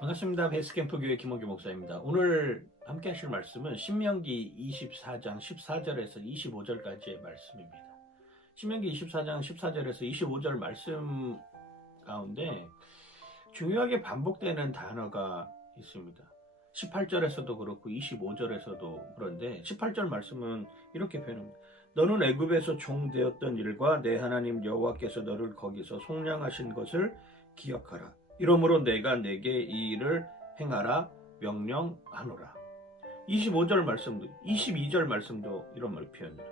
반갑습니다. 베이스캠프 교회 김원규 목사입니다. 오늘 함께 하실 말씀은 신명기 24장 14절에서 25절까지의 말씀입니다. 신명기 24장 14절에서 25절 말씀 가운데 중요하게 반복되는 단어가 있습니다. 18절에서도 그렇고 25절에서도 그런데 18절 말씀은 이렇게 표현합니다. 너는 애굽에서 종되었던 일과 내 하나님 여호와께서 너를 거기서 속량하신 것을 기억하라. 이러므로 내가 내게 이 일을 행하라 명령하노라. 25절 말씀도 22절 말씀도 이런 말 표현합니다.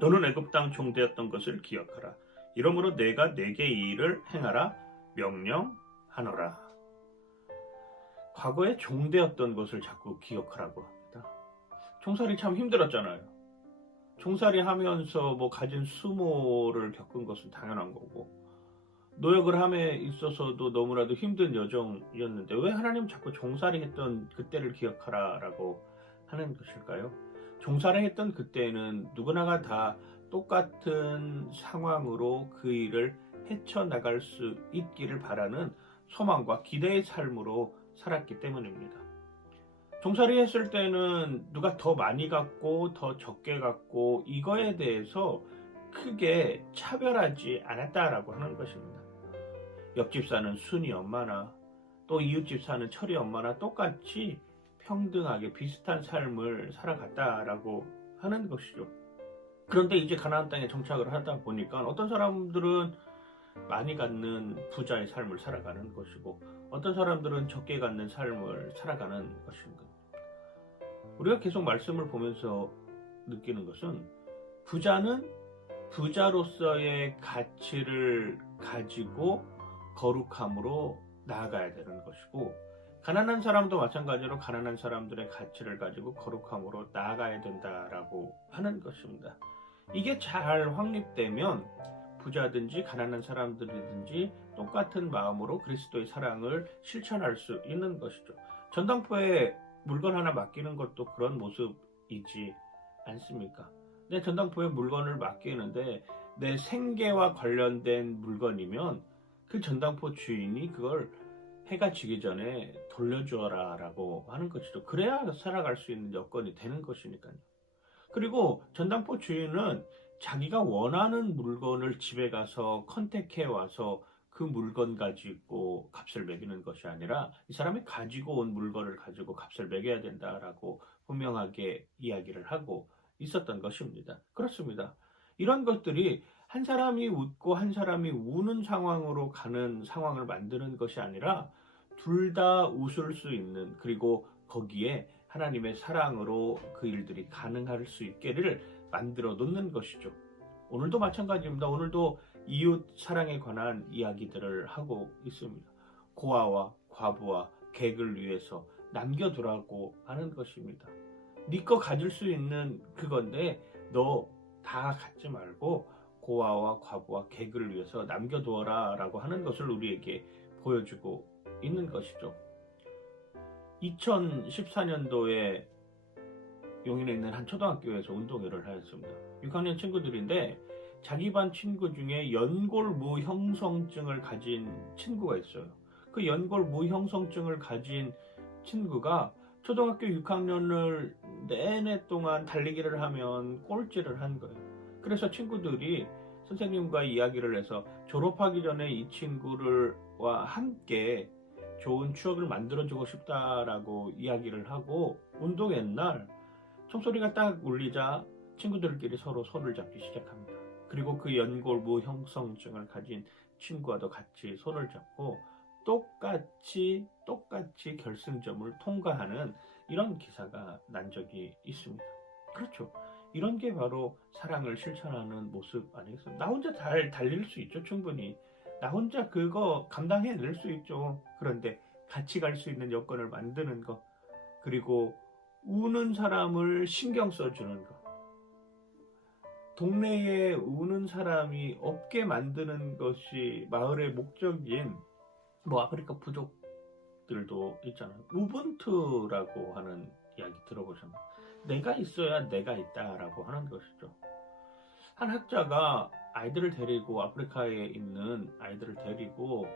너는 애굽 땅 종되었던 것을 기억하라. 이러므로 내가 내게 이 일을 행하라 명령하노라. 과거에 종되었던 것을 자꾸 기억하라고 합니다. 종살이 참 힘들었잖아요. 종살이 하면서 가진 수모를 겪은 것은 당연한 거고 노역을 함에 있어서도 너무나도 힘든 여정이었는데 왜 하나님 자꾸 종살이 했던 그때를 기억하라라고 하는 것일까요? 종살이 했던 그때는 누구나가 다 똑같은 상황으로 그 일을 헤쳐나갈 수 있기를 바라는 소망과 기대의 삶으로 살았기 때문입니다. 종살이 했을 때는 누가 더 많이 갖고 더 적게 갖고 이거에 대해서 크게 차별하지 않았다라고 하는 것입니다. 옆집 사는 순이 엄마나 또 이웃집 사는 철이 엄마나 똑같이 평등하게 비슷한 삶을 살아갔다라고 하는 것이죠. 그런데 이제 가나안 땅에 정착을 하다 보니까 어떤 사람들은 많이 갖는 부자의 삶을 살아가는 것이고 어떤 사람들은 적게 갖는 삶을 살아가는 것입니다. 우리가 계속 말씀을 보면서 느끼는 것은 부자는 부자로서의 가치를 가지고 거룩함으로 나아가야 되는 것이고 가난한 사람도 마찬가지로 가난한 사람들의 가치를 가지고 거룩함으로 나아가야 된다라고 하는 것입니다. 이게 잘 확립되면 부자든지 가난한 사람들이든지 똑같은 마음으로 그리스도의 사랑을 실천할 수 있는 것이죠. 전당포에 물건 하나 맡기는 것도 그런 모습이지 않습니까? 내 전당포에 물건을 맡기는데 내 생계와 관련된 물건이면 그 전당포 주인이 그걸 해가 지기 전에 돌려주어라 라고 하는 것이죠. 그래야 살아갈 수 있는 여건이 되는 것이니까요. 그리고 전당포 주인은 자기가 원하는 물건을 집에 가서 컨택해 와서 그 물건 가지고 값을 매기는 것이 아니라 이 사람이 가지고 온 물건을 가지고 값을 매겨야 된다라고 분명하게 이야기를 하고 있었던 것입니다. 그렇습니다. 이런 것들이 한 사람이 웃고 한 사람이 우는 상황으로 가는 상황을 만드는 것이 아니라 둘 다 웃을 수 있는 그리고 거기에 하나님의 사랑으로 그 일들이 가능할 수 있게를 만들어 놓는 것이죠. 오늘도 마찬가지입니다. 오늘도 이웃 사랑에 관한 이야기들을 하고 있습니다. 고아와 과부와 객을 위해서 남겨두라고 하는 것입니다. 네 거 가질 수 있는 그건데 너 다 갖지 말고 고아와 과부와 객을 위해서 남겨두어라 라고 하는 것을 우리에게 보여주고 있는 것이죠. 2014년도에 용인에 있는 한 초등학교에서 운동회를 하였습니다. 6학년 친구들인데 자기 반 친구 중에 연골무형성증을 가진 친구가 있어요. 그 연골무형성증을 가진 친구가 초등학교 6학년을 내내 동안 달리기를 하면 꼴찌를 한 거예요. 그래서 친구들이 선생님과 이야기를 해서 졸업하기 전에 이 친구와 함께 좋은 추억을 만들어주고 싶다라고 이야기를 하고 운동회 날 총소리가 딱 울리자 친구들끼리 서로 손을 잡기 시작합니다. 그리고 그 연골무형성증을 가진 친구와도 같이 손을 잡고 똑같이 결승점을 통과하는 이런 기사가 난 적이 있습니다. 그렇죠. 이런 게 바로 사랑을 실천하는 모습 아니겠습니까? 나 혼자 잘 달릴 수 있죠, 충분히. 나 혼자 그거 감당해낼 수 있죠. 그런데 같이 갈 수 있는 여건을 만드는 거, 그리고 우는 사람을 신경 써주는 거, 동네에 우는 사람이 없게 만드는 것이 마을의 목적인 아프리카 부족들도 있잖아요. 우분투라고 하는 이야기 들어보셨나요? 내가 있어야 내가 있다라고 하는 것이죠. 한 학자가 아이들을 데리고 아프리카에 있는 아이들을 데리고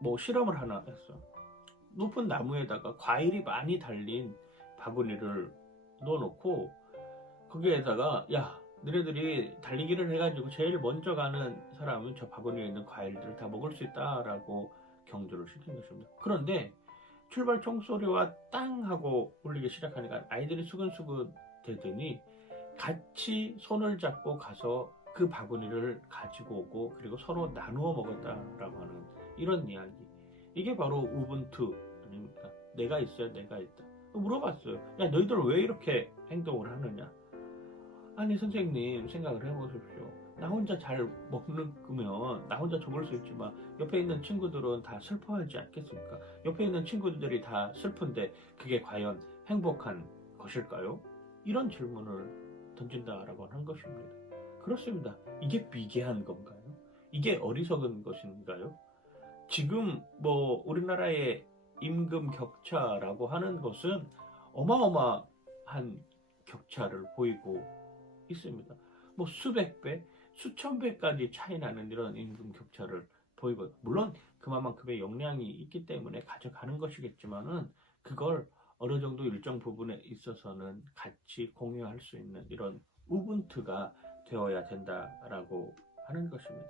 뭐 실험을 하나 했어. 높은 나무에다가 과일이 많이 달린 바구니를 넣어놓고 거기에다가 야 너네들이 달리기를 해가지고 제일 먼저 가는 사람은 저 바구니에 있는 과일들을 다 먹을 수 있다라고 경주를 시킨 것입니다. 그런데 출발 총소리와 땅 하고 울리기 시작하니까 아이들이 수근수근 되더니 같이 손을 잡고 가서 그 바구니를 가지고 오고 그리고 서로 나누어 먹었다라고 하는 이런 이야기. 이게 바로 우분투 아닙니까? 내가 있어야 내가 있다. 물어봤어요. 야 너희들 왜 이렇게 행동을 하느냐? 아니 선생님 생각을 해보십시오. 나 혼자 잘 먹는 거면 나 혼자 접을 수 있지만 옆에 있는 친구들은 다 슬퍼하지 않겠습니까? 옆에 있는 친구들이 다 슬픈데 그게 과연 행복한 것일까요? 이런 질문을 던진다라고 한 것입니다. 그렇습니다. 이게 비계한 건가요? 이게 어리석은 것인가요? 지금 뭐 우리나라의 임금 격차라고 하는 것은 어마어마한 격차를 보이고 있습니다. 뭐 수백 배, 수천 배까지 차이 나는 이런 임금 격차를 보이고, 물론 그만큼의 역량이 있기 때문에 가져가는 것이겠지만은 그걸 어느 정도 일정 부분에 있어서는 같이 공유할 수 있는 이런 우분투가 되어야 된다라고 하는 것입니다.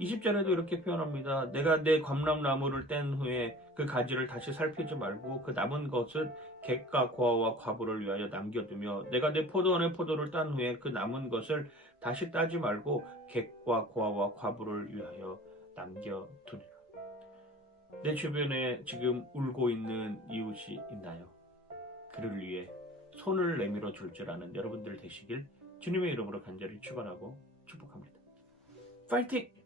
20절에도 이렇게 표현합니다. 내가 내 감람나무를 뗀 후에 그 가지를 다시 살피지 말고 그 남은 것을 객과 고아와 과부를 위하여 남겨두며 내가 내 포도원의 포도를 딴 후에 그 남은 것을 다시 따지 말고 객과 고아와 과부를 위하여 남겨두리라. 내 주변에 지금 울고 있는 이웃이 있나요? 그를 위해 손을 내밀어 줄 줄 아는 여러분들 되시길 주님의 이름으로 간절히 축원하고 축복합니다. 파이팅!